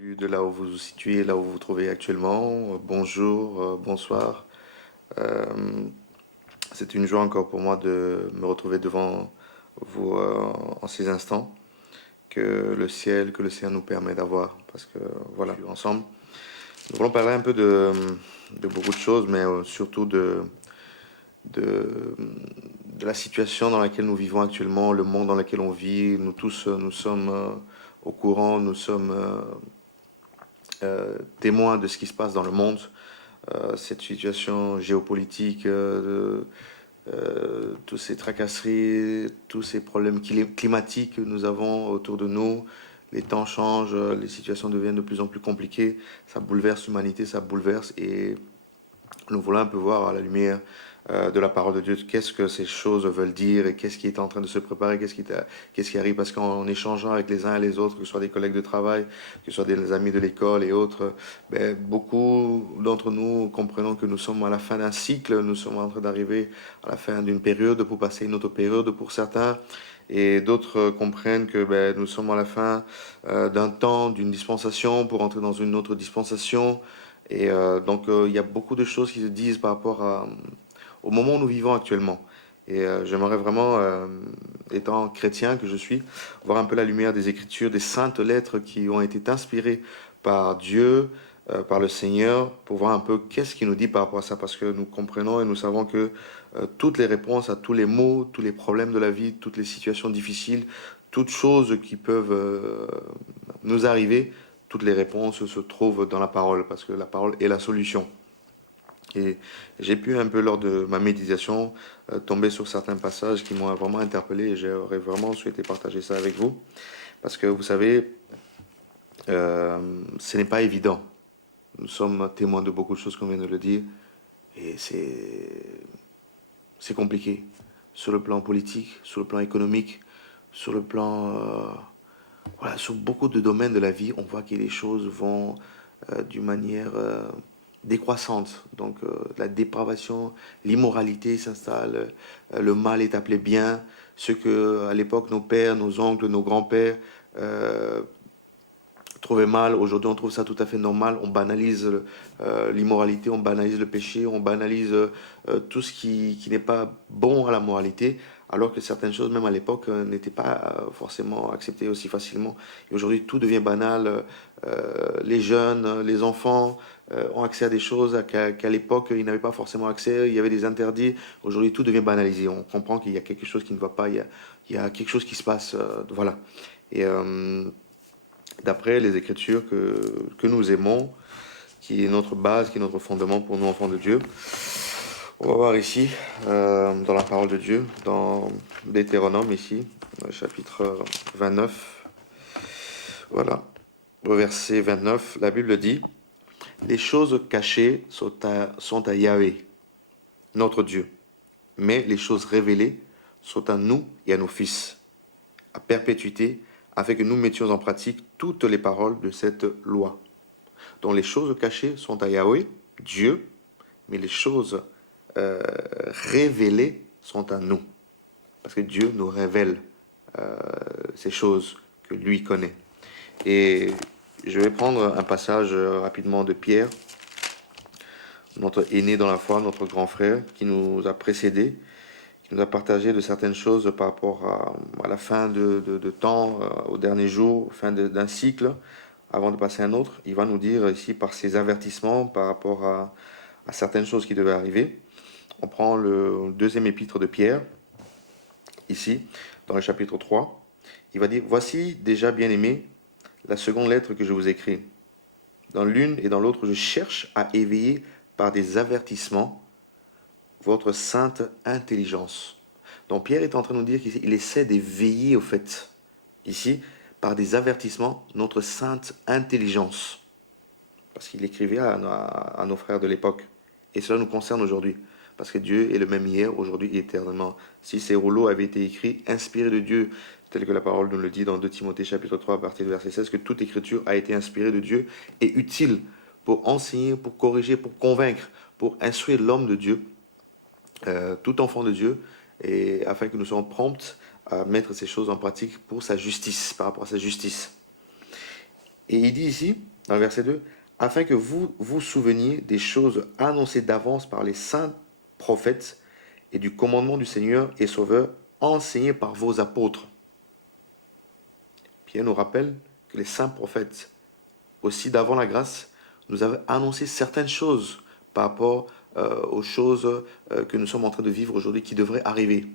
De là où vous vous situez, là où vous vous trouvez actuellement. Bonjour, bonsoir. Euh, c'est une joie encore pour moi de me retrouver devant vous en ces instants que le ciel nous permet d'avoir. Parce que voilà, ensemble, nous voulons parler un peu de beaucoup de choses, mais surtout de, de la situation dans laquelle nous vivons actuellement, le monde dans lequel on vit. Nous tous, nous sommes au courant, nous sommes témoins de ce qui se passe dans le monde. Cette situation géopolitique, toutes ces tracasseries, tous ces problèmes climatiques que nous avons autour de nous. Les temps changent, les situations deviennent de plus en plus compliquées. Ça bouleverse l'humanité, ça bouleverse. Et nous voulons un peu voir à la lumière de la parole de Dieu qu'est-ce que ces choses veulent dire et qu'est-ce qui est en train de se préparer, qu'est-ce qui arrive. Parce qu'en échangeant avec les uns et les autres, que ce soit des collègues de travail, que ce soit des amis de l'école et autres, ben, beaucoup d'entre nous comprenons que nous sommes à la fin d'un cycle, nous sommes en train d'arriver à la fin d'une période pour passer à une autre période pour certains. Et d'autres comprennent que ben, nous sommes à la fin d'un temps, d'une dispensation pour entrer dans une autre dispensation. Et il y a beaucoup de choses qui se disent par rapport au moment où nous vivons actuellement. Et j'aimerais vraiment, étant chrétien que je suis, voir un peu la lumière des Écritures, des saintes lettres qui ont été inspirées par Dieu, par le Seigneur, pour voir un peu qu'est-ce qu'il nous dit par rapport à ça, parce que nous comprenons et nous savons que toutes les réponses à tous les maux, tous les problèmes de la vie, toutes les situations difficiles, toutes choses qui peuvent nous arriver, toutes les réponses se trouvent dans la parole, parce que la parole est la solution. Et j'ai pu un peu lors de ma méditation tomber sur certains passages qui m'ont vraiment interpellé et j'aurais vraiment souhaité partager ça avec vous. Parce que vous savez, ce n'est pas évident. Nous sommes témoins de beaucoup de choses, comme vient de le dire, et c'est compliqué. Sur le plan politique, sur le plan économique, sur le plan voilà, sur beaucoup de domaines de la vie, on voit que les choses vont d'une manière décroissante. Donc la dépravation, l'immoralité s'installe, le mal est appelé bien. Ce que à l'époque nos pères, nos oncles, nos grands-pères euh, trouvaient mal, aujourd'hui on trouve ça tout à fait normal. On banalise l'immoralité, on banalise le péché, on banalise tout ce qui n'est pas bon à la moralité alors que certaines choses, même à l'époque, n'étaient pas forcément acceptées aussi facilement. Et aujourd'hui, tout devient banal. Les jeunes, les enfants ont accès à des choses qu'à l'époque, ils n'avaient pas forcément accès. Il y avait des interdits. Aujourd'hui, tout devient banalisé. On comprend qu'il y a quelque chose qui ne va pas. Il y a quelque chose qui se passe. Voilà. Et d'après les Écritures que nous aimons, qui est notre base, qui est notre fondement pour nous, enfants de Dieu, on va voir ici, dans la parole de Dieu, dans Deutéronome, ici, chapitre 29. Voilà, au verset 29, la Bible dit, les choses cachées sont à Yahvé, notre Dieu, mais les choses révélées sont à nous et à nos fils, à perpétuité, afin que nous mettions en pratique toutes les paroles de cette loi. Donc les choses cachées sont à Yahvé, Dieu, mais les choses révélées sont à nous. Parce que Dieu nous révèle euh, ces choses que lui connaît. Et je vais prendre un passage rapidement de Pierre, notre aîné dans la foi, notre grand frère, qui nous a précédés, qui nous a partagé de certaines choses par rapport à la fin de temps, au dernier jour, fin d'un cycle, avant de passer à un autre. Il va nous dire ici par ses avertissements par rapport à certaines choses qui devaient arriver. On prend le deuxième épître de Pierre, ici, dans le chapitre 3. Il va dire, voici déjà, bien-aimés, la seconde lettre que je vous écris. Dans l'une et dans l'autre, je cherche à éveiller par des avertissements votre sainte intelligence. Donc Pierre est en train de nous dire qu'il essaie d'éveiller au fait, ici, par des avertissements, notre sainte intelligence. Parce qu'il écrivait à nos frères de l'époque. Et cela nous concerne aujourd'hui. Parce que Dieu est le même hier, aujourd'hui et éternellement. Si ces rouleaux avaient été écrits, inspirés de Dieu, tel que la parole nous le dit dans 2 Timothée chapitre 3 à partir du verset 16, que toute écriture a été inspirée de Dieu et utile pour enseigner, pour corriger, pour convaincre, pour instruire l'homme de Dieu, tout enfant de Dieu, et afin que nous soyons prompts à mettre ces choses en pratique pour sa justice, par rapport à sa justice. Et il dit ici, dans le verset 2, afin que vous vous souveniez des choses annoncées d'avance par les saints prophètes et du commandement du Seigneur et Sauveur enseigné par vos apôtres. Pierre nous rappelle que les saints prophètes, aussi d'avant la grâce, nous avaient annoncé certaines choses par rapport aux choses que nous sommes en train de vivre aujourd'hui qui devraient arriver.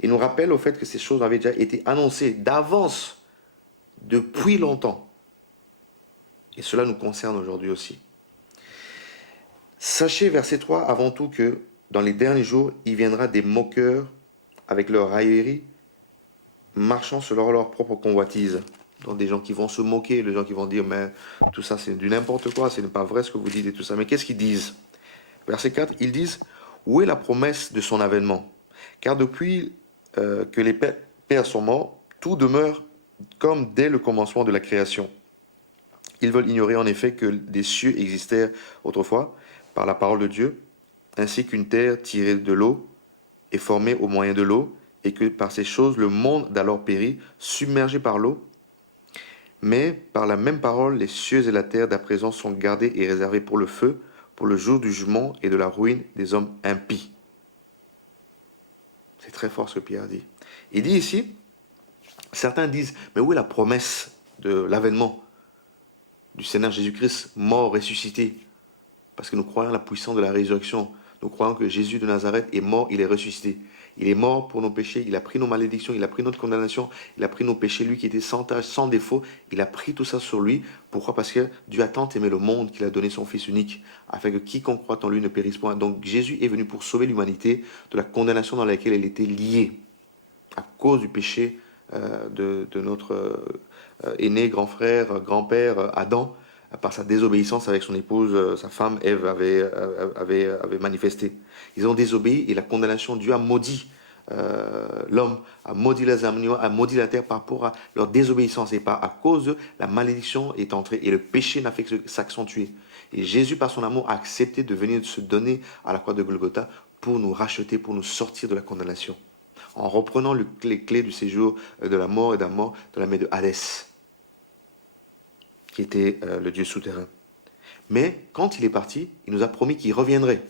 Il nous rappelle au fait que ces choses avaient déjà été annoncées d'avance, depuis longtemps. Et cela nous concerne aujourd'hui aussi. Sachez, verset 3, avant tout que dans les derniers jours, il viendra des moqueurs avec leur raillerie, marchant selon leur propre convoitise. Donc des gens qui vont se moquer, des gens qui vont dire, mais tout ça c'est du n'importe quoi, ce n'est pas vrai ce que vous dites et tout ça. Mais qu'est-ce qu'ils disent? Verset 4, ils disent, où est la promesse de son avènement? Car depuis que les pères sont morts, tout demeure comme dès le commencement de la création. Ils veulent ignorer en effet que des cieux existèrent autrefois par la parole de Dieu, ainsi qu'une terre tirée de l'eau et formée au moyen de l'eau, et que par ces choses le monde d'alors périt, submergé par l'eau. Mais par la même parole, les cieux et la terre d'à présent sont gardés et réservés pour le feu, pour le jour du jugement et de la ruine des hommes impies. C'est très fort ce que Pierre dit. Il dit ici, certains disent, mais où est la promesse de l'avènement du Seigneur Jésus-Christ, mort, ressuscité? Parce que nous croyons à la puissance de la résurrection. Nous croyons que Jésus de Nazareth est mort, il est ressuscité. Il est mort pour nos péchés, il a pris nos malédictions, il a pris notre condamnation, il a pris nos péchés, lui qui était sans tâche, sans défaut, il a pris tout ça sur lui. Pourquoi? Parce que Dieu a tant aimé le monde qu'il a donné son Fils unique, afin que quiconque croit en lui ne périsse point. Donc Jésus est venu pour sauver l'humanité de la condamnation dans laquelle elle était liée, à cause du péché de notre aîné, grand frère, grand-père, Adam, par sa désobéissance avec son épouse, sa femme, Ève, avait manifesté. Ils ont désobéi et la condamnation, Dieu a maudit l'homme, a maudit les animaux, a maudit la terre par rapport à leur désobéissance. Et à cause de la malédiction est entrée et le péché n'a fait que s'accentuer. Et Jésus, par son amour, a accepté de venir se donner à la croix de Golgotha pour nous racheter, pour nous sortir de la condamnation. En reprenant les clés du séjour de la mort et de la mort de la main de Hadès, qui était le Dieu souterrain. Mais quand il est parti, il nous a promis qu'il reviendrait.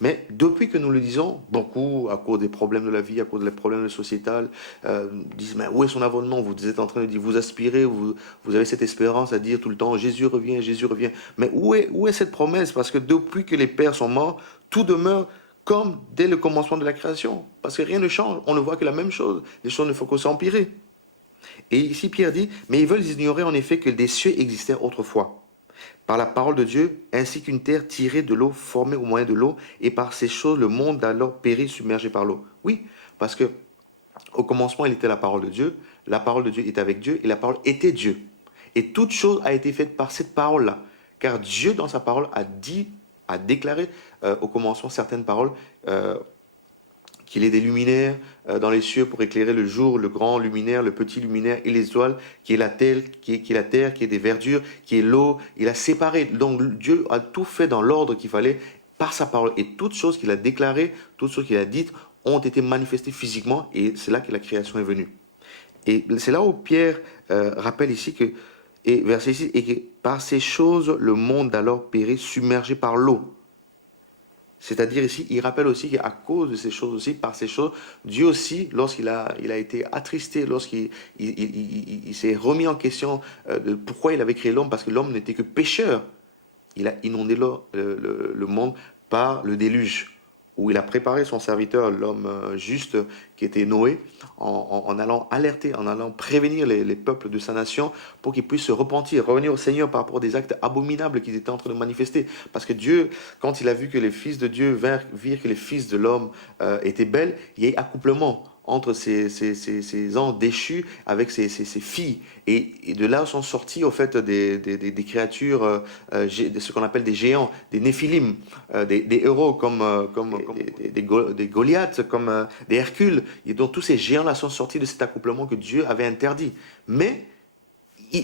Mais depuis que nous le disons, beaucoup, à cause des problèmes de la vie, à cause des problèmes sociétals, disent, mais où est son avènement? Vous êtes en train de dire, vous aspirez, vous avez cette espérance à dire tout le temps, Jésus revient, Jésus revient. Mais où est cette promesse? Parce que depuis que les pères sont morts, tout demeure comme dès le commencement de la création. Parce que rien ne change, on ne voit que la même chose. Les choses ne font que s'empirer. Et ici Pierre dit, mais ils veulent ignorer en effet que des cieux existèrent autrefois, par la parole de Dieu, ainsi qu'une terre tirée de l'eau, formée au moyen de l'eau, et par ces choses le monde alors périt submergé par l'eau. Oui, parce que au commencement il était la parole de Dieu était avec Dieu, et la parole était Dieu. Et toute chose a été faite par cette parole-là, car Dieu dans sa parole a dit, a déclaré au commencement certaines paroles, qu'il ait des luminaires dans les cieux pour éclairer le jour, le grand luminaire, le petit luminaire et les étoiles, qui est la terre, qui est la terre, qui est des verdures, qui est l'eau. Il a séparé. Donc Dieu a tout fait dans l'ordre qu'il fallait par sa parole. Et toutes choses qu'il a déclarées, toutes choses qu'il a dites, ont été manifestées physiquement. Et c'est là que la création est venue. Et c'est là où Pierre rappelle ici que, et verset 6, et que par ces choses, le monde d'alors périt submergé par l'eau. C'est-à-dire ici, il rappelle aussi qu'à cause de ces choses aussi, par ces choses, Dieu aussi, lorsqu'il a été attristé, lorsqu'il s'est remis en question de pourquoi il avait créé l'homme, parce que l'homme n'était que pécheur, il a inondé le monde par le déluge, où il a préparé son serviteur, l'homme juste qui était Noé, en allant alerter, en allant prévenir les peuples de sa nation pour qu'ils puissent se repentir, revenir au Seigneur par rapport à des actes abominables qu'ils étaient en train de manifester. Parce que Dieu, quand il a vu que les fils de Dieu virent que les fils de l'homme étaient belles, il y a eu accouplement entre ces anges déchus avec ces filles. Et de là sont sortis, au fait, des créatures, ce qu'on appelle des géants, des néphilim, des héros comme des Goliaths, comme des Hercules. Et donc tous ces géants-là sont sortis de cet accouplement que Dieu avait interdit. Mais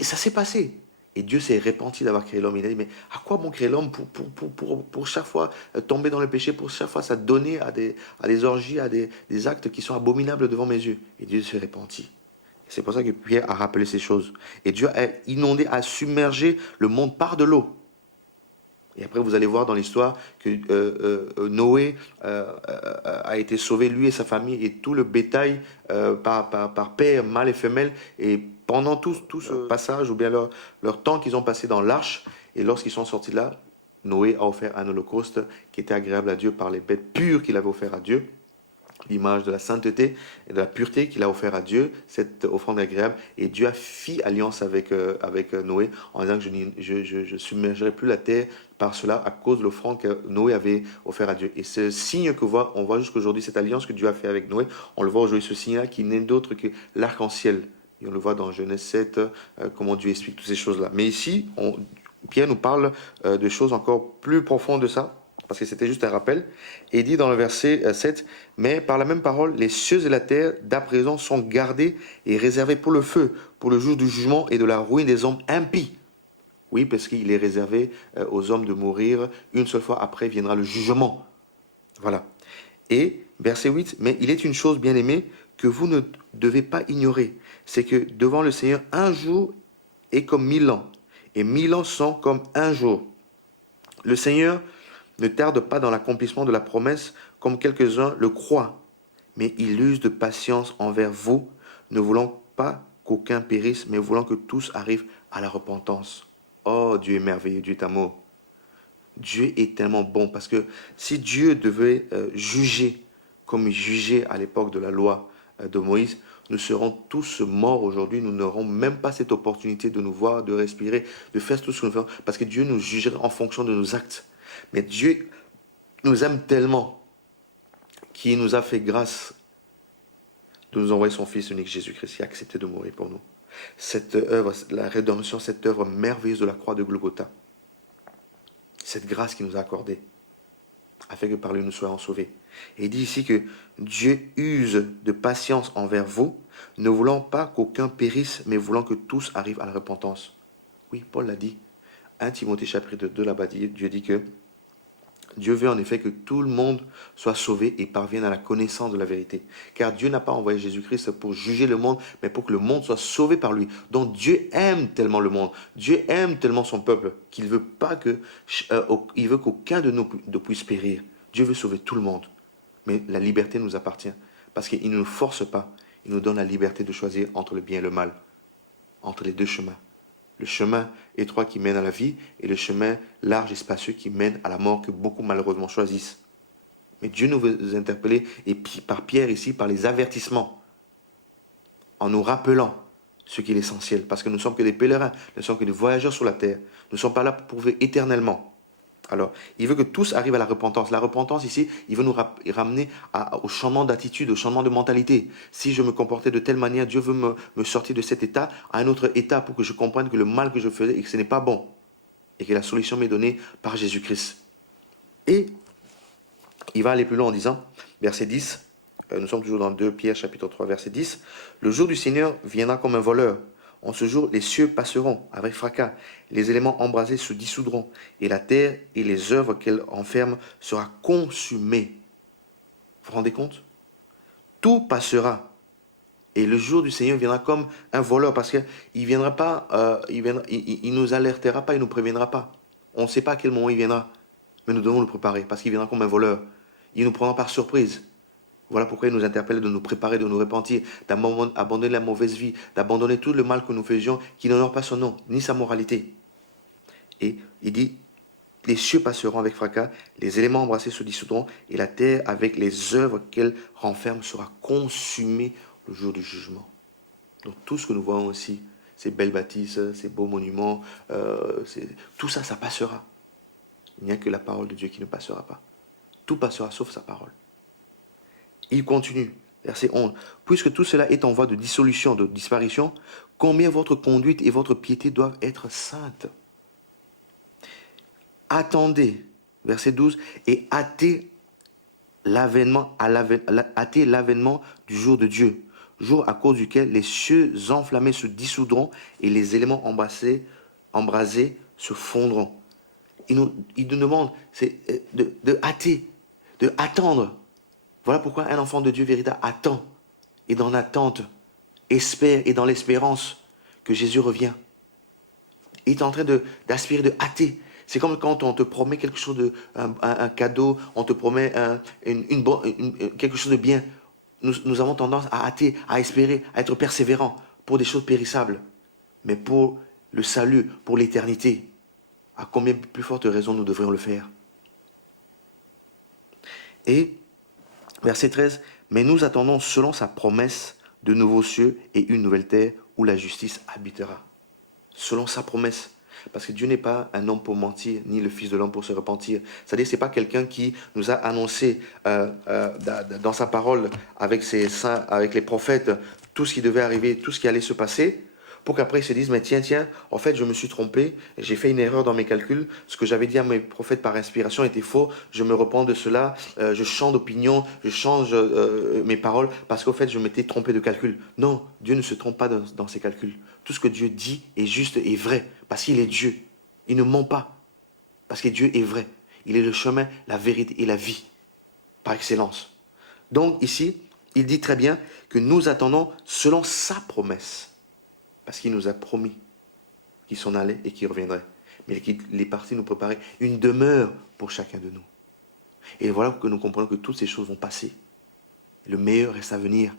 ça s'est passé. Et Dieu s'est repenti d'avoir créé l'homme. Il a dit, mais à quoi bon créer l'homme pour chaque fois tomber dans le péché, pour chaque fois s'adonner à des orgies, à des actes qui sont abominables devant mes yeux. Et Dieu s'est repenti. C'est pour ça que Pierre a rappelé ces choses. Et Dieu a inondé, a submergé le monde par de l'eau. Et après, vous allez voir dans l'histoire que Noé a été sauvé, lui et sa famille, et tout le bétail par père, mâle et femelle. Et pendant tout ce passage, ou bien leur temps qu'ils ont passé dans l'arche, et lorsqu'ils sont sortis de là, Noé a offert un holocauste qui était agréable à Dieu par les bêtes pures qu'il avait offert à Dieu. L'image de la sainteté et de la pureté qu'il a offert à Dieu, cette offrande agréable. Et Dieu a fait alliance avec Noé en disant que je submergerai plus la terre par cela à cause de l'offrande que Noé avait offert à Dieu. Et ce signe on voit jusqu'aujourd'hui, cette alliance que Dieu a fait avec Noé, on le voit aujourd'hui, ce signe-là qui n'est d'autre que l'arc-en-ciel. Et on le voit dans Genèse 7, comment Dieu explique toutes ces choses-là. Mais ici, Pierre nous parle de choses encore plus profondes de ça, parce que c'était juste un rappel, et dit dans le verset 7, « Mais par la même parole, les cieux et la terre d'à présent sont gardés et réservés pour le feu, pour le jour du jugement et de la ruine des hommes impies. » Oui, parce qu'il est réservé aux hommes de mourir, une seule fois après viendra le jugement. Voilà. Et verset 8, « Mais il est une chose, bien aimée, que vous ne devez pas ignorer, c'est que devant le Seigneur, un jour est comme 1000 ans, et 1000 ans sont comme un jour. Le Seigneur ne tarde pas dans l'accomplissement de la promesse, comme quelques-uns le croient, mais il use de patience envers vous, ne voulant pas qu'aucun périsse, mais voulant que tous arrivent à la repentance. » Oh, Dieu est merveilleux, Dieu est amour. Dieu est tellement bon, parce que si Dieu devait juger comme il jugeait à l'époque de la loi de Moïse, nous serons tous morts aujourd'hui, nous n'aurons même pas cette opportunité de nous voir, de respirer, de faire tout ce que nous faisons, parce que Dieu nous jugerait en fonction de nos actes. Mais Dieu nous aime tellement qu'il nous a fait grâce de nous envoyer son Fils unique Jésus-Christ qui a accepté de mourir pour nous. Cette œuvre, la rédemption, cette œuvre merveilleuse de la croix de Golgotha, cette grâce qu'il nous a accordée, afin que par lui nous soyons sauvés. Et il dit ici que Dieu use de patience envers vous, ne voulant pas qu'aucun périsse, mais voulant que tous arrivent à la repentance. Oui, Paul l'a dit. 1 Timothée chapitre 2, là-bas, Dieu dit que Dieu veut en effet que tout le monde soit sauvé et parvienne à la connaissance de la vérité. Car Dieu n'a pas envoyé Jésus-Christ pour juger le monde, mais pour que le monde soit sauvé par lui. Donc Dieu aime tellement le monde, Dieu aime tellement son peuple, qu'il veut pas il veut qu'aucun de nous ne puisse périr. Dieu veut sauver tout le monde. Mais la liberté nous appartient, parce qu'il ne nous force pas, il nous donne la liberté de choisir entre le bien et le mal, entre les deux chemins. Le chemin étroit qui mène à la vie et le chemin large et spacieux qui mène à la mort que beaucoup malheureusement choisissent. Mais Dieu nous veut interpeller, et par Pierre ici, par les avertissements, en nous rappelant ce qui est l'essentiel, parce que nous ne sommes que des pèlerins, nous ne sommes que des voyageurs sur la terre, nous ne sommes pas là pour vivre éternellement. Alors, il veut que tous arrivent à la repentance. La repentance ici, il veut nous ramener au changement d'attitude, au changement de mentalité. Si je me comportais de telle manière, Dieu veut me sortir de cet état à un autre état pour que je comprenne que le mal que je faisais et que ce n'est pas bon. Et que la solution m'est donnée par Jésus-Christ. Et il va aller plus loin en disant, verset 10, nous sommes toujours dans 2 Pierre chapitre 3, verset 10, « Le jour du Seigneur viendra comme un voleur. En ce jour, les cieux passeront avec fracas, les éléments embrasés se dissoudront, et la terre et les œuvres qu'elle renferme sera consumée. » Vous vous rendez compte? Tout passera. Et le jour du Seigneur viendra comme un voleur, parce qu'il ne viendra pas, il nous alertera pas, il ne nous préviendra pas. On ne sait pas à quel moment il viendra, mais nous devons le préparer, parce qu'il viendra comme un voleur. Il nous prendra par surprise. Voilà pourquoi il nous interpelle de nous préparer, de nous repentir, d'abandonner la mauvaise vie, d'abandonner tout le mal que nous faisions, qui n'honore pas son nom, ni sa moralité. Et il dit, les cieux passeront avec fracas, les éléments embrassés se dissoudront, et la terre, avec les œuvres qu'elle renferme, sera consumée le jour du jugement. Donc tout ce que nous voyons ici, ces belles bâtisses, ces beaux monuments, tout ça, ça passera. Il n'y a que la parole de Dieu qui ne passera pas. Tout passera sauf sa parole. Il continue, verset 11. « Puisque tout cela est en voie de dissolution, de disparition, combien votre conduite et votre piété doivent être saintes. Attendez, verset 12, et hâtez l'avènement du jour de Dieu, jour à cause duquel les cieux enflammés se dissoudront et les éléments embrasés se fondront. » Il nous demande de hâter, de attendre. Voilà pourquoi un enfant de Dieu véritable attend, est dans l'attente, espère et dans l'espérance que Jésus revient. Il est en train d'aspirer, de hâter. C'est comme quand on te promet quelque chose un cadeau, on te promet quelque chose de bien. Nous avons tendance à hâter, à espérer, à être persévérants pour des choses périssables. Mais pour le salut, pour l'éternité, à combien plus forte raison nous devrions le faire? Et, verset 13, mais nous attendons selon sa promesse de nouveaux cieux et une nouvelle terre où la justice habitera. Selon sa promesse. Parce que Dieu n'est pas un homme pour mentir, ni le Fils de l'homme pour se repentir. C'est-à-dire, ce n'est pas quelqu'un qui nous a annoncé dans sa parole, avec ses saints, avec les prophètes, tout ce qui devait arriver, tout ce qui allait se passer, pour qu'après ils se disent, mais tiens, en fait, je me suis trompé, j'ai fait une erreur dans mes calculs, ce que j'avais dit à mes prophètes par inspiration était faux, je me repens de cela, je change d'opinion, je change mes paroles, parce qu'au fait, je m'étais trompé de calcul. Non, Dieu ne se trompe pas dans ses calculs. Tout ce que Dieu dit est juste et vrai, parce qu'il est Dieu. Il ne ment pas, parce que Dieu est vrai. Il est le chemin, la vérité et la vie, par excellence. Donc ici, il dit très bien que nous attendons selon sa promesse. Parce qu'il nous a promis qu'il s'en allait et qu'il reviendrait. Mais qu'il est parti nous préparer une demeure pour chacun de nous. Et voilà que nous comprenons que toutes ces choses vont passer. Le meilleur reste à venir.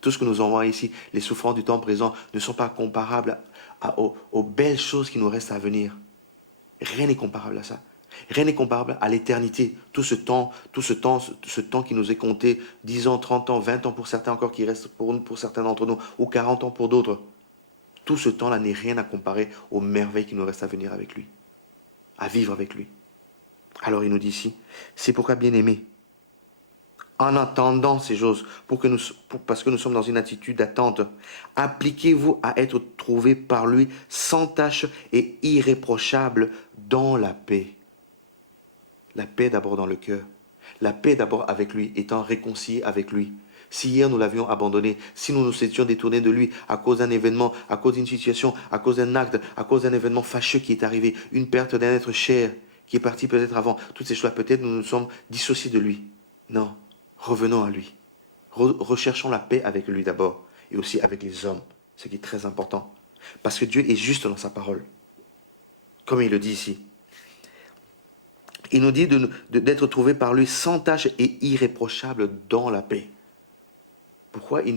Tout ce que nous envoyons ici, les souffrances du temps présent, ne sont pas comparables aux belles choses qui nous restent à venir. Rien n'est comparable à ça. Rien n'est comparable à l'éternité. Tout ce temps qui nous est compté, 10 ans, 30 ans, 20 ans pour certains encore qui restent pour certains d'entre nous, ou 40 ans pour d'autres. Tout ce temps-là n'est rien à comparer aux merveilles qui nous restent à venir avec lui, à vivre avec lui. Alors il nous dit ici, c'est pourquoi, bien-aimés, en attendant ces choses, parce que nous sommes dans une attitude d'attente, appliquez-vous à être trouvés par lui sans tache et irréprochable dans la paix. La paix d'abord dans le cœur, la paix d'abord avec lui, étant réconcilié avec lui. Si hier nous l'avions abandonné, si nous nous étions détournés de lui à cause d'un événement, à cause d'une situation, à cause d'un acte, à cause d'un événement fâcheux qui est arrivé, une perte d'un être cher qui est parti peut-être avant, toutes ces choses-là, peut-être nous nous sommes dissociés de lui. Non, revenons à lui. Recherchons la paix avec lui d'abord et aussi avec les hommes, ce qui est très important. Parce que Dieu est juste dans sa parole, comme il le dit ici. Il nous dit d'être trouvés par lui sans tache et irréprochable dans la paix. Pourquoi il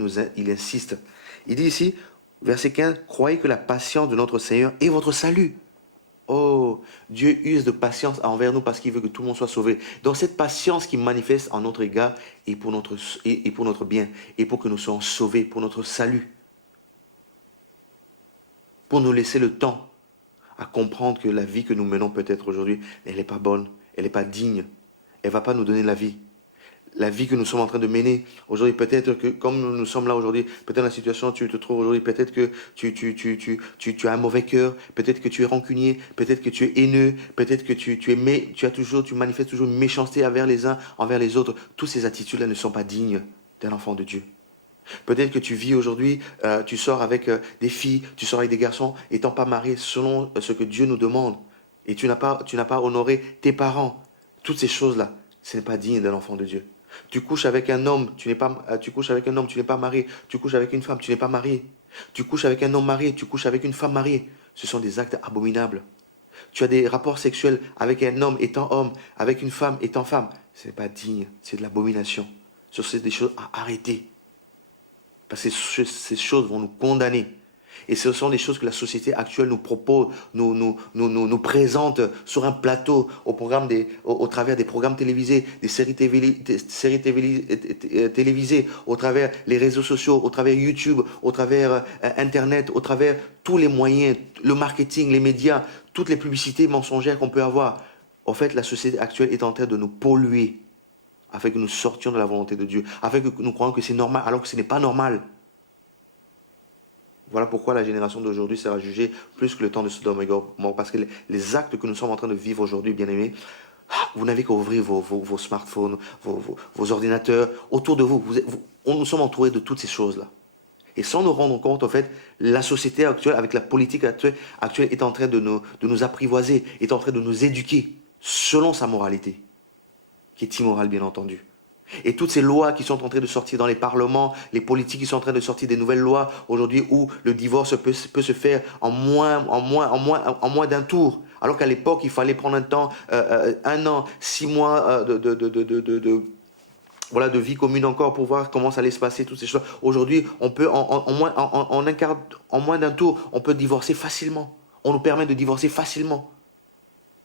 insiste? Il dit ici, verset 15, « Croyez que la patience de notre Seigneur est votre salut. » Oh, Dieu use de patience envers nous parce qu'il veut que tout le monde soit sauvé. Donc cette patience qui manifeste en notre égard est pour notre bien, et pour que nous soyons sauvés, pour notre salut. Pour nous laisser le temps à comprendre que la vie que nous menons peut-être aujourd'hui, elle n'est pas bonne, elle n'est pas digne. Elle ne va pas nous donner la vie. La vie que nous sommes en train de mener aujourd'hui, peut-être que comme nous sommes là aujourd'hui, peut-être la situation tu te trouves aujourd'hui, peut-être que tu as un mauvais cœur, peut-être que tu es rancunier, peut-être que tu es haineux, peut-être que tu manifestes toujours une méchanceté envers les uns, envers les autres. Toutes ces attitudes-là ne sont pas dignes d'un enfant de Dieu. Peut-être que tu vis aujourd'hui, tu sors avec des filles, tu sors avec des garçons, étant pas marié selon ce que Dieu nous demande, et tu n'as pas honoré tes parents. Toutes ces choses-là, ce n'est pas digne d'un enfant de Dieu. Tu couches avec un homme, tu n'es pas marié. Tu couches avec une femme, tu n'es pas marié. Tu couches avec un homme marié, tu couches avec une femme mariée. Ce sont des actes abominables. Tu as des rapports sexuels avec un homme étant homme, avec une femme étant femme. Ce n'est pas digne, c'est de l'abomination. C'est des choses à arrêter. Parce que ces choses vont nous condamner. Et ce sont des choses que la société actuelle nous propose, nous présente sur un plateau au travers des programmes télévisés, des séries télévisées, au travers les réseaux sociaux, au travers YouTube, au travers Internet, au travers tous les moyens, le marketing, les médias, toutes les publicités mensongères qu'on peut avoir. En fait, la société actuelle est en train de nous polluer afin que nous sortions de la volonté de Dieu, afin que nous croyons que c'est normal alors que ce n'est pas normal. Voilà pourquoi la génération d'aujourd'hui sera jugée plus que le temps de Sodome et Gomorrhe. Parce que les actes que nous sommes en train de vivre aujourd'hui, bien aimés, vous n'avez qu'à ouvrir vos smartphones, vos ordinateurs. Autour de vous, nous sommes entourés de toutes ces choses-là. Et sans nous rendre compte, en fait, la société actuelle, avec la politique actuelle est en train de nous apprivoiser, est en train de nous éduquer selon sa moralité, qui est immorale, bien entendu. Et toutes ces lois qui sont en train de sortir dans les parlements, les politiques qui sont en train de sortir des nouvelles lois aujourd'hui où le divorce peut se faire en moins d'un tour. Alors qu'à l'époque, il fallait prendre un temps, 1 an, 6 mois voilà, de vie commune encore pour voir comment ça allait se passer, toutes ces choses. Aujourd'hui, on peut, en moins d'un tour, on peut divorcer facilement. On nous permet de divorcer facilement.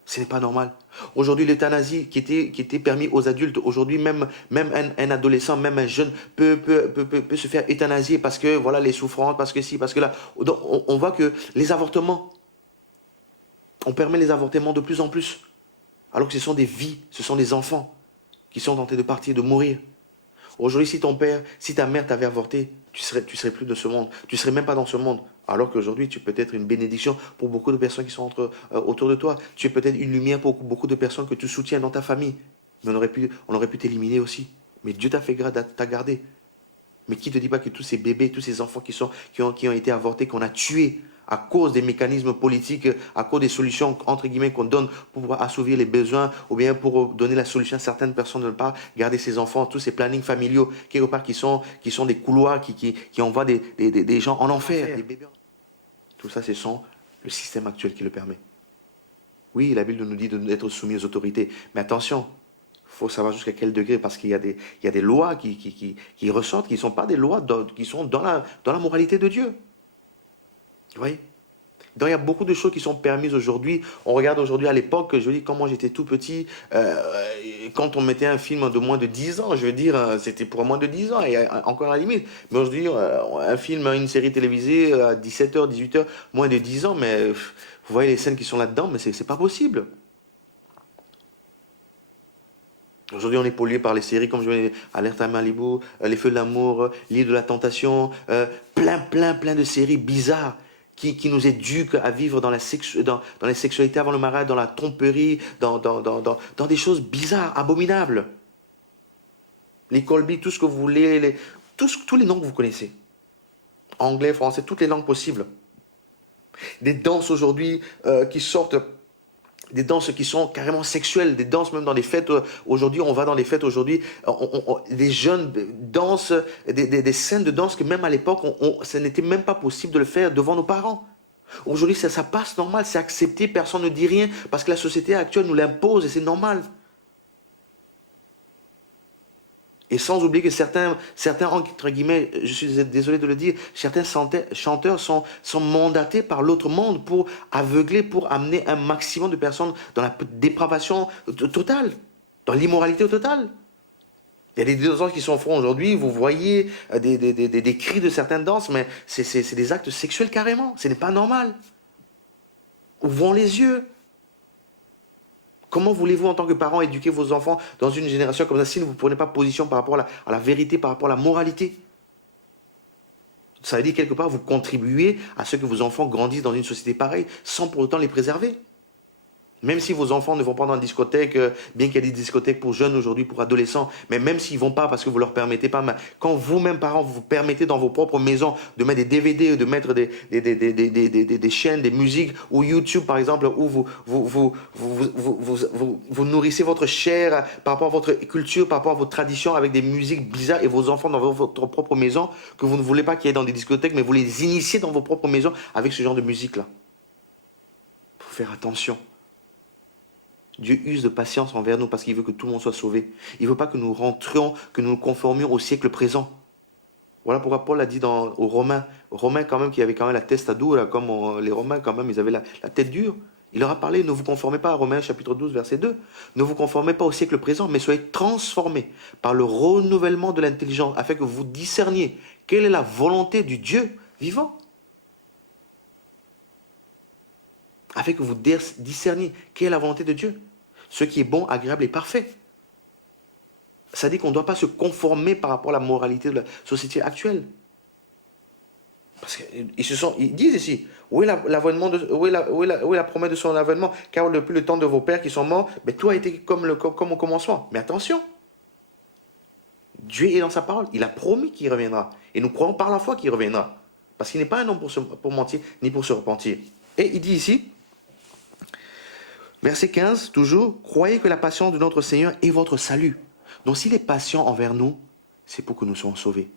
Ce n'est pas normal. Aujourd'hui, l'euthanasie qui était permis aux adultes, aujourd'hui, même un adolescent, même un jeune peut se faire euthanasier parce que, voilà, les souffrances, parce que si, parce que là. Donc, on voit que les avortements, on permet les avortements de plus en plus. Alors que ce sont des vies, ce sont des enfants qui sont tentés de partir, de mourir. Aujourd'hui, si ton père, si ta mère t'avait avorté, tu serais plus de ce monde. Tu serais même pas dans ce monde. Alors qu'aujourd'hui, tu peux être une bénédiction pour beaucoup de personnes qui sont autour de toi. Tu es peut-être une lumière pour beaucoup de personnes que tu soutiens dans ta famille. Mais on aurait pu t'éliminer aussi. Mais Dieu t'a gardé. Mais qui ne te dit pas que tous ces bébés, tous ces enfants qui ont été avortés, qu'on a tués à cause des mécanismes politiques, à cause des solutions, entre guillemets, qu'on donne pour pouvoir assouvir les besoins, ou bien pour donner la solution à certaines personnes de ne pas garder ses enfants, tous ces plannings familiaux, quelque part, qui sont des couloirs qui envoient des gens en enfer. Des bébés. Tout ça, c'est le système actuel qui le permet. Oui, la Bible nous dit d'être soumis aux autorités, mais attention, il faut savoir jusqu'à quel degré, parce qu'il y a des lois qui ressortent, qui ne sont pas des lois qui sont dans la moralité de Dieu. Vous voyez? Donc il y a beaucoup de choses qui sont permises aujourd'hui. On regarde aujourd'hui à l'époque, je dis quand j'étais tout petit, quand on mettait un film de moins de 10 ans, je veux dire, c'était pour moins de 10 ans, et encore à la limite. Mais aujourd'hui, un film, une série télévisée à 17h, 18h, moins de 10 ans, mais vous voyez les scènes qui sont là-dedans, mais c'est pas possible. Aujourd'hui, on est pollué par les séries, comme je dis, Alerte à Malibu, Les Feux de l'amour, L'île de la tentation, plein de séries bizarres qui nous éduquent à vivre dans les sexualités avant le mariage, dans la tromperie, dans des choses bizarres, abominables. Les Colby, tout ce que vous voulez, tous les noms que vous connaissez. Anglais, français, toutes les langues possibles. Des danses aujourd'hui qui sortent... Des danses qui sont carrément sexuelles, des danses même dans les fêtes. Aujourd'hui, on va dans les fêtes aujourd'hui, des jeunes dansent, des scènes de danse que même à l'époque, ce n'était même pas possible de le faire devant nos parents. Aujourd'hui, ça passe normal, c'est accepté, personne ne dit rien, parce que la société actuelle nous l'impose et c'est normal. Et sans oublier que certains, entre guillemets, je suis désolé de le dire, certains chanteurs sont mandatés par l'autre monde pour aveugler, pour amener un maximum de personnes dans la dépravation totale, dans l'immoralité totale. Il y a des danses qui sont font aujourd'hui, vous voyez des cris de certaines danses, mais c'est des actes sexuels carrément, ce n'est pas normal. Ouvrons les yeux. Comment voulez-vous, en tant que parent, éduquer vos enfants dans une génération comme ça si vous ne prenez pas position par rapport à la vérité, par rapport à la moralité? Ça veut dire, quelque part, vous contribuez à ce que vos enfants grandissent dans une société pareille, sans pour autant les préserver. Même si vos enfants ne vont pas dans une discothèque, bien qu'il y ait des discothèques pour jeunes aujourd'hui, pour adolescents, mais même s'ils ne vont pas parce que vous ne leur permettez pas, mais quand vous-même, parents, vous permettez dans vos propres maisons de mettre des DVD, de mettre des chaînes, des musiques, ou YouTube par exemple, où vous nourrissez votre chair par rapport à votre culture, par rapport à votre tradition avec des musiques bizarres, et vos enfants dans votre propre maison, que vous ne voulez pas qu'il y ait dans des discothèques, mais vous les initiez dans vos propres maisons avec ce genre de musique-là. Il faut faire attention. Dieu use de patience envers nous parce qu'il veut que tout le monde soit sauvé. Il ne veut pas que nous rentrions, que nous nous conformions au siècle présent. Voilà pourquoi Paul a dit aux Romains quand même qui avaient quand même la testa dura, comme les Romains quand même, ils avaient la tête dure. Il leur a parlé, ne vous conformez pas à Romains chapitre 12, verset 2. Ne vous conformez pas au siècle présent, mais soyez transformés par le renouvellement de l'intelligence, afin que vous discerniez quelle est la volonté du Dieu vivant. Afin que vous discerniez quelle est la volonté de Dieu. Ce qui est bon, agréable et parfait. Ça dit qu'on ne doit pas se conformer par rapport à la moralité de la société actuelle. Parce qu'ils disent ici, où est la promesse de son avènement? Car depuis le temps de vos pères qui sont morts, mais tout a été comme au commencement. Mais attention, Dieu est dans sa parole. Il a promis qu'il reviendra. Et nous croyons par la foi qu'il reviendra. Parce qu'il n'est pas un homme pour mentir, ni pour se repentir. Et il dit ici, verset 15, toujours, croyez que la patience de notre Seigneur est votre salut. Donc s'il est patient envers nous, c'est pour que nous soyons sauvés.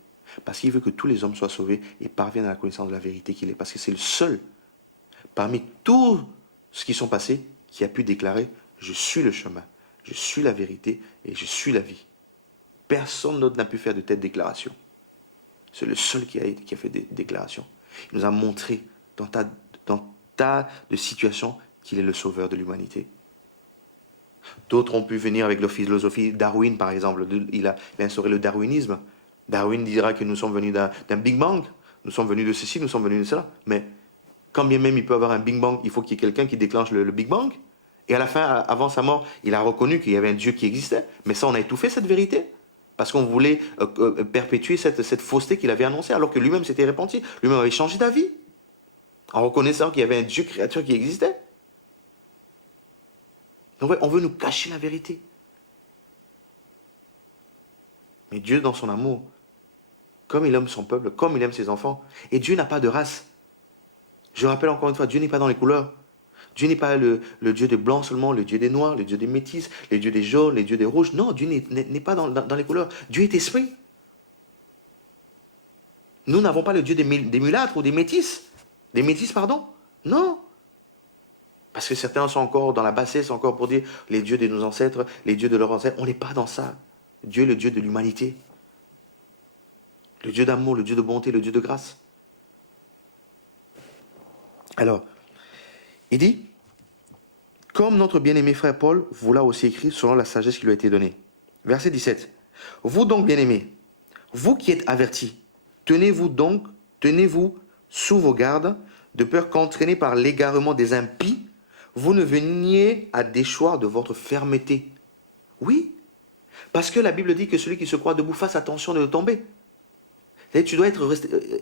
Parce qu'il veut que tous les hommes soient sauvés et parviennent à la connaissance de la vérité qu'il est. Parce que c'est le seul, parmi tous ceux qui sont passés, qui a pu déclarer, je suis le chemin, je suis la vérité et je suis la vie. Personne d'autre n'a pu faire de telles déclarations. C'est le seul qui a fait des déclarations. Il nous a montré dans tas de situations qu'il est le sauveur de l'humanité. D'autres ont pu venir avec la philosophie Darwin, par exemple. Il a instauré le darwinisme. Darwin dira que nous sommes venus d'un Big Bang. Nous sommes venus de ceci, nous sommes venus de cela. Mais quand bien même il peut y avoir un Big Bang, il faut qu'il y ait quelqu'un qui déclenche le Big Bang. Et à la fin, avant sa mort, il a reconnu qu'il y avait un Dieu qui existait. Mais ça, on a étouffé cette vérité. Parce qu'on voulait perpétuer cette fausseté qu'il avait annoncée, alors que lui-même s'était repenti. Lui-même avait changé d'avis. En reconnaissant qu'il y avait un Dieu créateur qui existait. Donc, on veut nous cacher la vérité. Mais Dieu, dans son amour, comme il aime son peuple, comme il aime ses enfants, et Dieu n'a pas de race. Je rappelle encore une fois, Dieu n'est pas dans les couleurs. Dieu n'est pas le Dieu des blancs seulement, le Dieu des noirs, le Dieu des métis, le Dieu des jaunes, le Dieu des rouges. Non, Dieu n'est pas dans les couleurs. Dieu est esprit. Nous n'avons pas le Dieu des mulâtres ou des métis. Des métis, pardon. Non. Parce que certains sont encore dans la bassesse, encore pour dire les dieux de nos ancêtres, les dieux de leurs ancêtres. On n'est pas dans ça. Dieu est le Dieu de l'humanité. Le Dieu d'amour, le Dieu de bonté, le Dieu de grâce. Alors, il dit, comme notre bien-aimé frère Paul vous l'a aussi écrit selon la sagesse qui lui a été donnée. Verset 17. Vous donc, bien-aimés, vous qui êtes avertis, tenez-vous sous vos gardes, de peur qu'entraînés par l'égarement des impies, vous ne veniez à déchoir de votre fermeté. Oui, parce que la Bible dit que celui qui se croit debout fasse attention de ne tomber. Tu dois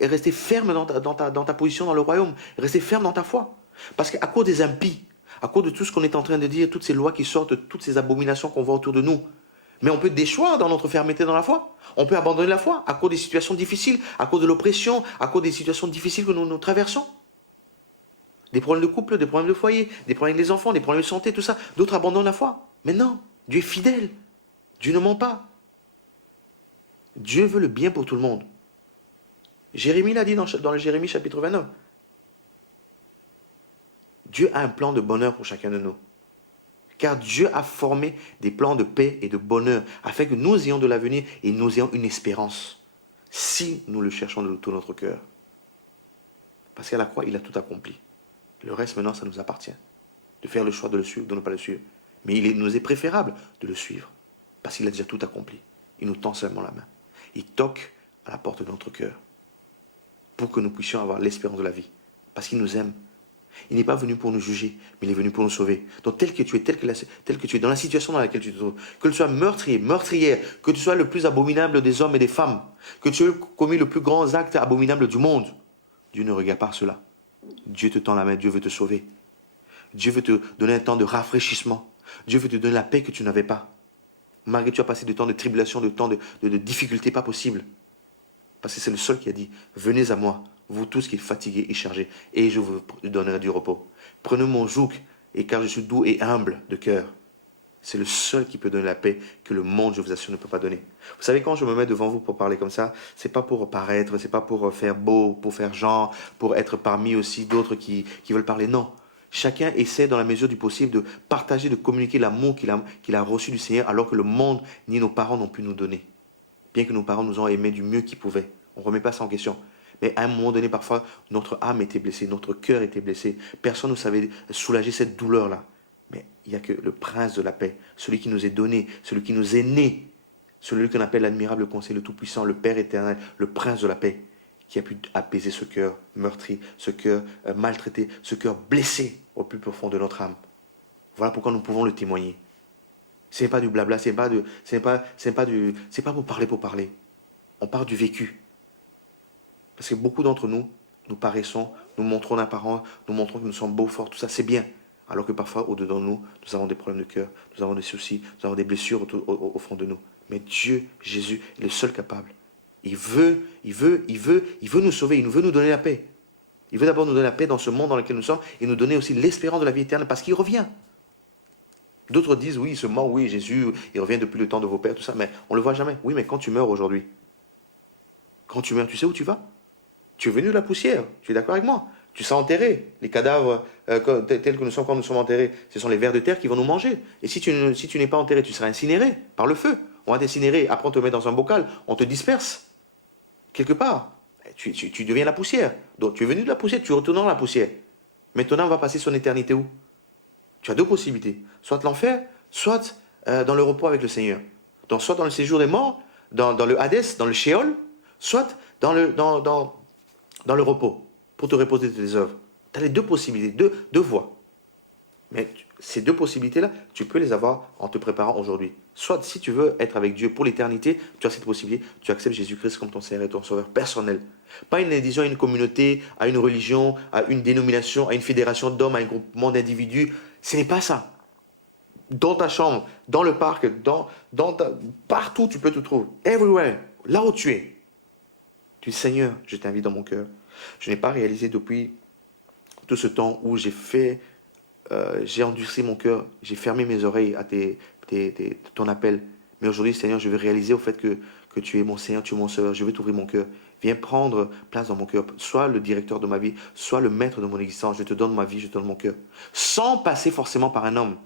rester ferme dans ta position dans le royaume, rester ferme dans ta foi. Parce qu'à cause des impies, à cause de tout ce qu'on est en train de dire, toutes ces lois qui sortent, toutes ces abominations qu'on voit autour de nous, mais on peut déchoir dans notre fermeté dans la foi. On peut abandonner la foi à cause des situations difficiles, à cause de l'oppression, à cause des situations difficiles que nous traversons. Des problèmes de couple, des problèmes de foyer, des problèmes des enfants, des problèmes de santé, tout ça. D'autres abandonnent la foi. Mais non, Dieu est fidèle. Dieu ne ment pas. Dieu veut le bien pour tout le monde. Jérémie l'a dit dans le Jérémie chapitre 29. Dieu a un plan de bonheur pour chacun de nous. Car Dieu a formé des plans de paix et de bonheur afin que nous ayons de l'avenir et nous ayons une espérance si nous le cherchons de tout notre cœur. Parce qu'à la croix, il a tout accompli. Le reste, maintenant, ça nous appartient. De faire le choix de le suivre, de ne pas le suivre. Mais il nous est préférable de le suivre. Parce qu'il a déjà tout accompli. Il nous tend seulement la main. Il toque à la porte de notre cœur. Pour que nous puissions avoir l'espérance de la vie. Parce qu'il nous aime. Il n'est pas venu pour nous juger, mais il est venu pour nous sauver. Donc tel que tu es, tel que tu es, dans la situation dans laquelle tu te trouves, que tu sois meurtrier, meurtrière, que tu sois le plus abominable des hommes et des femmes, que tu aies commis le plus grand acte abominable du monde, Dieu ne regarde pas cela. Dieu te tend la main, Dieu veut te sauver. Dieu veut te donner un temps de rafraîchissement. Dieu veut te donner la paix que tu n'avais pas. Malgré que tu as passé des temps de tribulation, de temps de difficultés pas possibles. Parce que c'est le seul qui a dit, venez à moi, vous tous qui êtes fatigués et chargés, et je vous donnerai du repos. Prenez mon joug, et car je suis doux et humble de cœur. C'est le seul qui peut donner la paix que le monde, je vous assure, ne peut pas donner. Vous savez, quand je me mets devant vous pour parler comme ça, c'est pas pour paraître, c'est pas pour faire beau, pour faire genre, pour être parmi aussi d'autres qui veulent parler. Non. Chacun essaie dans la mesure du possible de partager, de communiquer l'amour qu'il a reçu du Seigneur, alors que le monde ni nos parents n'ont pu nous donner. Bien que nos parents nous ont aimés du mieux qu'ils pouvaient. On ne remet pas ça en question. Mais à un moment donné, parfois, notre âme était blessée, notre cœur était blessé. Personne ne savait soulager cette douleur-là. Mais il n'y a que le prince de la paix, celui qui nous est donné, celui qui nous est né, celui qu'on appelle l'admirable conseil, le tout-puissant, le Père éternel, le prince de la paix, qui a pu apaiser ce cœur meurtri, ce cœur maltraité, ce cœur blessé au plus profond de notre âme. Voilà pourquoi nous pouvons le témoigner. Ce n'est pas du blabla, c'est pas pour parler. On parle du vécu. Parce que beaucoup d'entre nous, nous paraissons, nous montrons l'apparence, nous montrons que nous sommes beaux, forts, tout ça, c'est bien. Alors que parfois, au-dedans de nous, nous avons des problèmes de cœur, nous avons des soucis, nous avons des blessures au fond de nous. Mais Dieu, Jésus, est le seul capable. Il veut nous sauver, il veut nous donner la paix. Il veut d'abord nous donner la paix dans ce monde dans lequel nous sommes et nous donner aussi l'espérance de la vie éternelle parce qu'il revient. D'autres disent, oui, il se mord, oui, Jésus, il revient depuis le temps de vos pères, tout ça, mais on ne le voit jamais. Oui, mais quand tu meurs aujourd'hui, quand tu meurs, tu sais où tu vas? Tu es venu de la poussière, tu es d'accord avec moi? Tu seras enterré. Les cadavres tels que nous sommes quand nous sommes enterrés, ce sont les vers de terre qui vont nous manger. Et si tu n'es pas enterré, tu seras incinéré par le feu. On va t'incinérer, après on te met dans un bocal, on te disperse, quelque part. Tu deviens la poussière. Donc tu es venu de la poussière, tu retournes dans la poussière. Maintenant, on va passer son éternité où? Tu as deux possibilités. Soit l'enfer, soit dans le repos avec le Seigneur. Donc soit dans le séjour des morts, dans le Hadès, dans le Sheol, soit dans le repos, pour te reposer de tes œuvres. Tu as les deux possibilités, deux voies. Mais ces deux possibilités-là, tu peux les avoir en te préparant aujourd'hui. Soit si tu veux être avec Dieu pour l'éternité, tu as cette possibilité, tu acceptes Jésus-Christ comme ton Seigneur et ton Sauveur personnel. Pas une adhésion à une communauté, à une religion, à une dénomination, à une fédération d'hommes, à un groupement d'individus. Ce n'est pas ça. Dans ta chambre, dans le parc, partout tu peux te trouver. Everywhere. Là où tu es. Tu dis, Seigneur, je t'invite dans mon cœur. Je n'ai pas réalisé depuis tout ce temps où j'ai endurci mon cœur, j'ai fermé mes oreilles à ton appel. Mais aujourd'hui, Seigneur, je veux réaliser au fait que tu es mon Seigneur, tu es mon Sauveur. Je veux t'ouvrir mon cœur. Viens prendre place dans mon cœur. Sois le directeur de ma vie, sois le maître de mon existence. Je te donne ma vie, je te donne mon cœur. Sans passer forcément par un homme.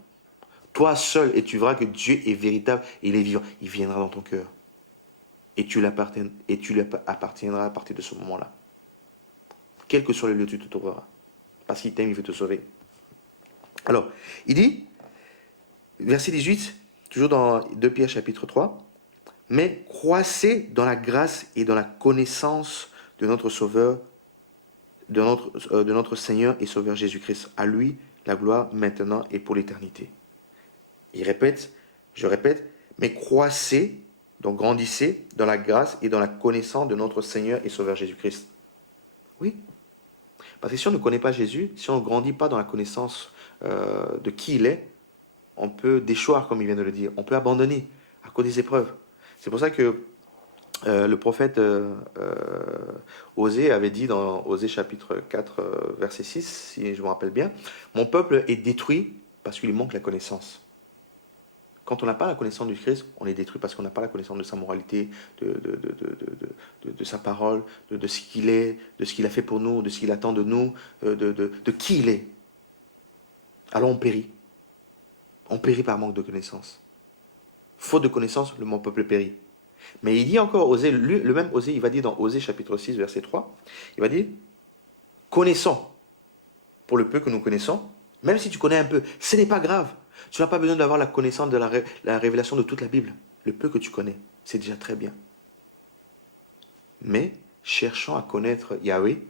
Toi seul, et tu verras que Dieu est véritable et il est vivant. Il viendra dans ton cœur. Et tu lui appartiendras à partir de ce moment-là. Quel que soit le lieu, tu te trouveras. Parce qu'il t'aime, il veut te sauver. Alors, il dit, verset 18, toujours dans 2 Pierre chapitre 3, mais croissez dans la grâce et dans la connaissance de notre Sauveur, de notre Seigneur et Sauveur Jésus-Christ. À lui, la gloire maintenant et pour l'éternité. Il répète, je répète, mais croissez, donc grandissez dans la grâce et dans la connaissance de notre Seigneur et Sauveur Jésus-Christ. Oui, parce que si on ne connaît pas Jésus, si on ne grandit pas dans la connaissance de qui il est, on peut déchoir, comme il vient de le dire. On peut abandonner à cause des épreuves. C'est pour ça que le prophète Osée avait dit dans Osée chapitre 4, verset 6, si je me rappelle bien, « Mon peuple est détruit parce qu'il lui manque la connaissance. » Quand on n'a pas la connaissance du Christ, on est détruit parce qu'on n'a pas la connaissance de sa moralité, de sa parole, de ce qu'il est, de ce qu'il a fait pour nous, de ce qu'il attend de nous, de qui il est. Alors on périt. On périt par manque de connaissance. Faute de connaissance, mon peuple périt. Mais il dit encore, Osée, le même Osée, il va dire dans Osée chapitre 6, verset 3, il va dire, connaissons, pour le peu que nous connaissons, même si tu connais un peu, ce n'est pas grave. Tu n'as pas besoin d'avoir la connaissance de la révélation de toute la Bible. Le peu que tu connais, c'est déjà très bien. Mais cherchons à connaître Yahweh,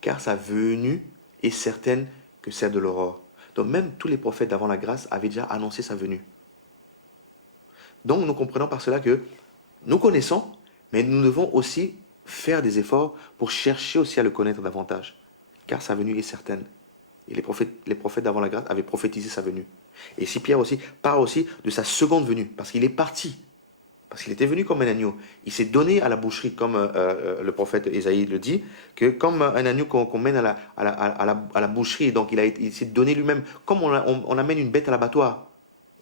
car sa venue est certaine que celle de l'aurore. Donc même tous les prophètes d'avant la grâce avaient déjà annoncé sa venue. Donc nous comprenons par cela que nous connaissons, mais nous devons aussi faire des efforts pour chercher aussi à le connaître davantage, car sa venue est certaine. Et les prophètes d'avant la grâce avaient prophétisé sa venue. Et ici Pierre aussi parle aussi de sa seconde venue, parce qu'il est parti, parce qu'il était venu comme un agneau. Il s'est donné à la boucherie, comme le prophète Ésaïe le dit, que comme un agneau qu'on mène à la boucherie, donc il s'est donné lui-même, comme on amène une bête à l'abattoir,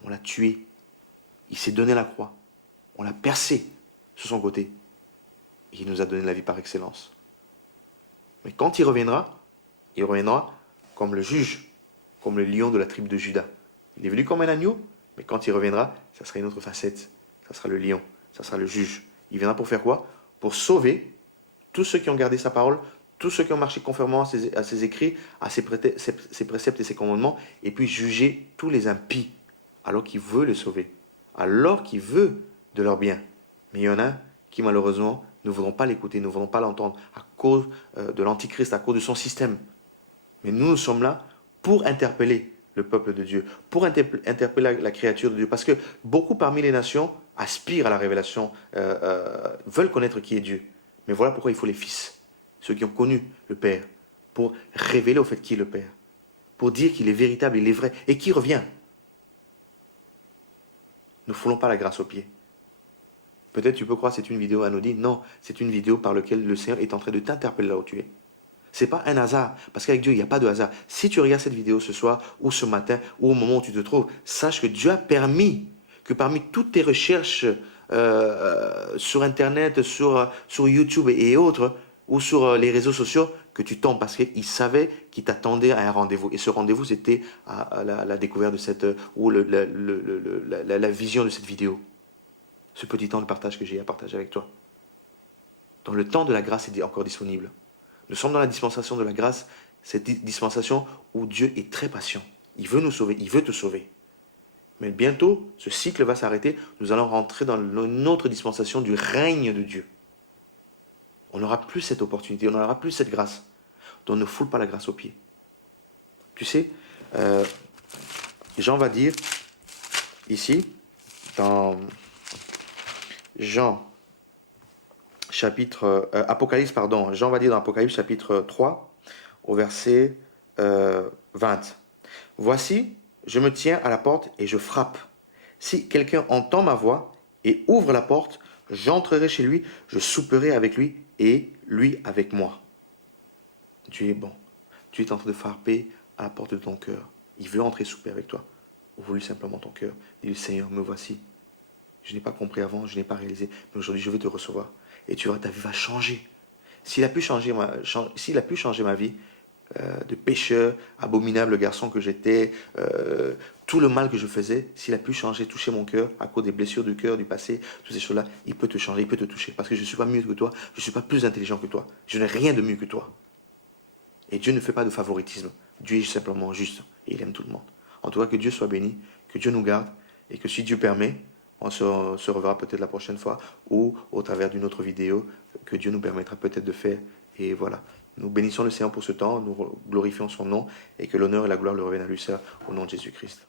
on l'a tué. Il s'est donné à la croix. On l'a percé sur son côté. Et il nous a donné la vie par excellence. Mais quand il reviendra comme le juge, comme le lion de la tribu de Juda. Il est venu comme un agneau, mais quand il reviendra, ça sera une autre facette. Ça sera le lion, ça sera le juge. Il viendra pour faire quoi? Pour sauver tous ceux qui ont gardé sa parole, tous ceux qui ont marché conformément à ses écrits, à ses préceptes et ses commandements, et puis juger tous les impies, alors qu'il veut les sauver, alors qu'il veut de leur bien. Mais il y en a qui, malheureusement, ne voudront pas l'écouter, ne voudront pas l'entendre, à cause de l'Antichrist, à cause de son système. Mais nous sommes là pour interpeller le peuple de Dieu, pour interpeller la créature de Dieu, parce que beaucoup parmi les nations aspirent à la révélation, veulent connaître qui est Dieu. Mais voilà pourquoi il faut les fils, ceux qui ont connu le Père, pour révéler au fait qui est le Père, pour dire qu'il est véritable, il est vrai, et qui revient. Ne foulons pas la grâce aux pieds. Peut-être tu peux croire que c'est une vidéo anodine. Non, c'est une vidéo par laquelle le Seigneur est en train de t'interpeller là où tu es. C'est pas un hasard, parce qu'avec Dieu, il n'y a pas de hasard. Si tu regardes cette vidéo ce soir, ou ce matin, ou au moment où tu te trouves, sache que Dieu a permis que parmi toutes tes recherches sur Internet, sur YouTube et autres, ou sur les réseaux sociaux, que tu tombes, parce qu'il savait qu'il t'attendait à un rendez-vous. Et ce rendez-vous, c'était à la découverte de cette, ou la vision de cette vidéo. Ce petit temps de partage que j'ai à partager avec toi. Dans le temps de la grâce est encore disponible. Nous sommes dans la dispensation de la grâce, cette dispensation où Dieu est très patient. Il veut nous sauver, il veut te sauver. Mais bientôt, ce cycle va s'arrêter. Nous allons rentrer dans une autre dispensation du règne de Dieu. On n'aura plus cette opportunité, on n'aura plus cette grâce. Donc ne foule pas la grâce aux pieds. Tu sais, Jean va dire ici, dans Jean chapitre Apocalypse, pardon, Jean va dire dans Apocalypse chapitre 3, au verset 20. Voici, je me tiens à la porte et je frappe. Si quelqu'un entend ma voix et ouvre la porte, j'entrerai chez lui, je souperai avec lui et lui avec moi. Dieu est bon. Dieu est en train de frapper à la porte de ton cœur. Il veut entrer souper avec toi. Ouvre-lui simplement ton cœur. Dis-lui, Seigneur, me voici. Je n'ai pas compris avant, je n'ai pas réalisé, mais aujourd'hui je vais te recevoir. Et tu vois, ta vie va changer. S'il a pu changer ma vie, de pécheur, abominable garçon que j'étais, tout le mal que je faisais, s'il a pu changer, toucher mon cœur, à cause des blessures du cœur, du passé, toutes ces choses-là, il peut te changer, il peut te toucher. Parce que je ne suis pas mieux que toi, je ne suis pas plus intelligent que toi. Je n'ai rien de mieux que toi. Et Dieu ne fait pas de favoritisme. Dieu est simplement juste et il aime tout le monde. En tout cas, que Dieu soit béni, que Dieu nous garde et que si Dieu permet, on se reverra peut-être la prochaine fois ou au travers d'une autre vidéo que Dieu nous permettra peut-être de faire. Et voilà. Nous bénissons le Seigneur pour ce temps, nous glorifions son nom et que l'honneur et la gloire lui reviennent à lui seul au nom de Jésus-Christ.